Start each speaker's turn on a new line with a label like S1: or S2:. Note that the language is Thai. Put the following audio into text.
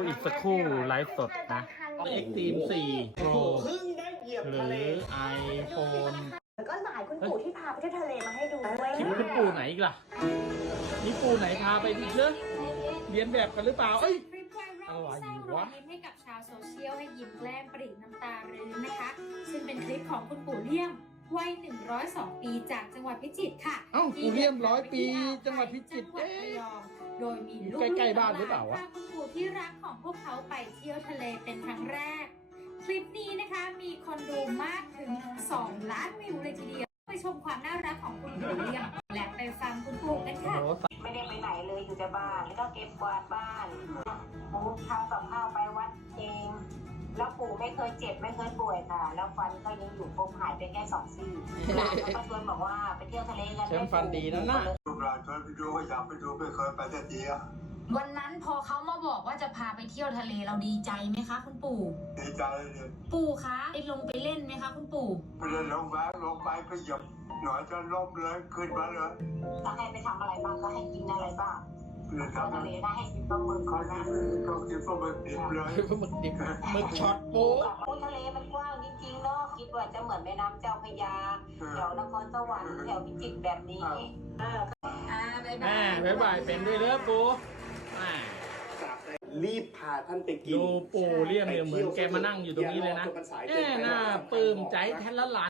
S1: อีกสักครู่ไลฟ์สดนะเอ็กตีม4 Pro หรือ iPhone
S2: ก็หมายคุณปู่ที่พาไปเที่ยวทะเลมาให้ดูด้วย
S1: คลิปคุณปู่ไหนอีกล่ะนี่ปู่ไหนพาไปอีกเนอะเรียนแบบกันหรือเปล่าเอ้ย
S3: คลิปไวรัลที่สร้างรอยยิ้มให้กับชาวโซเชียลให้ยิ้มแกล้มปริ่มน้ำตารื้นนะคะ ซึ่งเป็นคลิปของคุณปู่เลี่ยมวัย102 ปีจากจังหวัดพิจิตรค่ะ
S1: เอ้าปู่เลี่ยม100 ปีจังหวัดพิจิตร
S3: จังหวัดระยองโดยมีลูก
S1: ใกล้ๆบ้านหรือเปล่าวะ
S3: พคุณปู่ที่รักของพวกเขาไปเที่ยวทะเลเป็นครั้งแรก คลิปนี้นะคะมีคนดูมากถึง 2 ล้านวิวเลยทีเดียวไปชมความน่ารักของคุณปู่เลี่ยมและไปฟังคุณปู่กันค่ะ
S4: ไม่ได้ไปไหนเลยอยู่แต่บ้านแล้วก็เก็บกวาดบ้านปู่ทำกับข้าวไปวัดเองแล้วปู่ไม่เคยเจ็บไม่เคยป่วยค่ะ แล้วฟันก็ยังอยู่ครบหายไปแค่2 ซี่หลานก็ชวนบอกว่าไปเที่ยวทะเลกัน
S1: เชื่อมฟันดีนะน่ะ
S5: ลูกหลานชวนไปดูก็อยากไปดูไม่เคยไปสักทีอะ
S6: วันนั้นพอเขามาบอกว่าจะพาไปเที่ยวทะเลเราดีใจไหมคะคุณปู่
S5: ดีใจเลย
S6: ปู่คะได้ลงไปเล่นไหมคะคุณปู่
S5: ไปเดินลงไปก็เหยียบหน่อยจะล้มเลยขึ้นมาเลย
S4: ถ้าให้ไปทำอะไรบ้างก็ให้กินอะไรบ้าง
S5: เลย
S4: เที่ยว
S5: ทำ
S4: ทะเลได้ให้กินปลาหมึก
S5: เขา
S4: นะ
S5: ก็กินปลาหมึกดิบเลย
S1: หมึกดิบหมึกช็อตปู
S4: ทะเลมันกว้างจริงๆเนาะคิดว่าจะเหมือนแม่น้ำเจ้าพระยาแถวนครสวรรค์แถวพิจิตรแบบนี้
S3: บ๊ายบา
S1: แม่
S3: ย
S1: บ๊ายบายเป็นด้วยเด้อปูแม่
S7: รีบพาท่านไปกิน
S1: ดูปู่เลี่ยมเนี่ยเหมือนแกมานั่งอยู่ตรงนี้เลยนะแน่น่าปลื้มใจแทนละหลาน